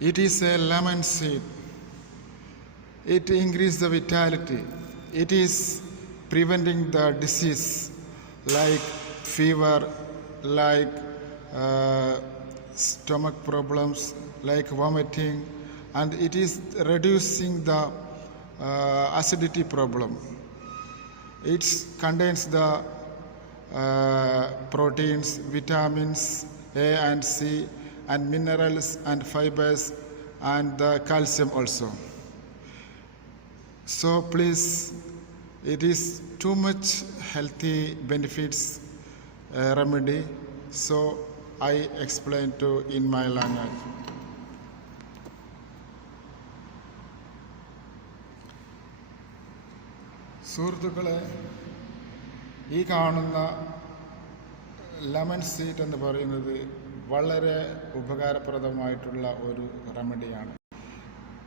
It is a lemon seed. It increases the vitality. It is preventing the disease like fever, like stomach problems, like vomiting, and it is reducing the acidity problem. It contains the proteins, vitamins A and C, and minerals and fibers, and the calcium also. So please, it is too much healthy benefits remedy. So I explain to in my language. സുഹൃത്തുക്കളെ, ഈ കാണുന്ന lemon seed എന്ന് പറയുന്നത് വളരെ ഉപകാരപ്രദമായിട്ടുള്ള ഒരു റെമഡിയാണ്.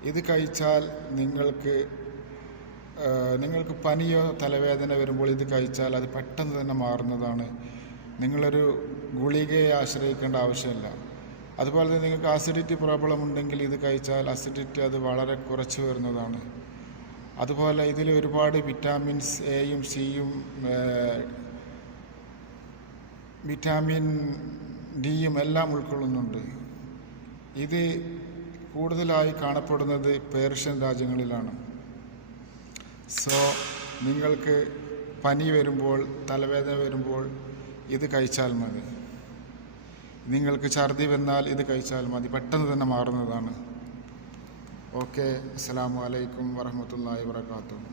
ഇത് കഴിച്ചാൽ നിങ്ങൾക്ക് പനിയോ തലവേദന വരുമ്പോൾ ഇത് കഴിച്ചാൽ അത് പെട്ടെന്ന് തന്നെ മാറുന്നതാണ്. നിങ്ങളൊരു ഗുളികയെ ആശ്രയിക്കേണ്ട ആവശ്യമില്ല. അതുപോലെ തന്നെ നിങ്ങൾക്ക് ആസിഡിറ്റി പ്രോബ്ലം ഉണ്ടെങ്കിൽ ഇത് കഴിച്ചാൽ അസിഡിറ്റി അത് വളരെ കുറച്ച് വരുന്നതാണ്. അതുപോലെ ഇതിൽ ഒരുപാട് വിറ്റാമിൻസ് എയും സിയും വിറ്റാമിൻ ഡിയും എല്ലാം ഉൾക്കൊള്ളുന്നുണ്ട്. ഇത് കൂടുതലായി കാണപ്പെടുന്നത് പേർഷ്യൻ രാജ്യങ്ങളിലാണ്. സോ നിങ്ങൾക്ക് പനി വരുമ്പോൾ, തലവേദന വരുമ്പോൾ ഇത് കഴിച്ചാൽ മതി. നിങ്ങൾക്ക് ഛർദി വന്നാൽ ഇത് കഴിച്ചാൽ മതി, പെട്ടെന്ന് തന്നെ മാറുന്നതാണ്. ഓക്കെ, അസ്സലാമു അലൈക്കും വറഹ്മത്തുള്ളാഹി വബറകാതുഹു.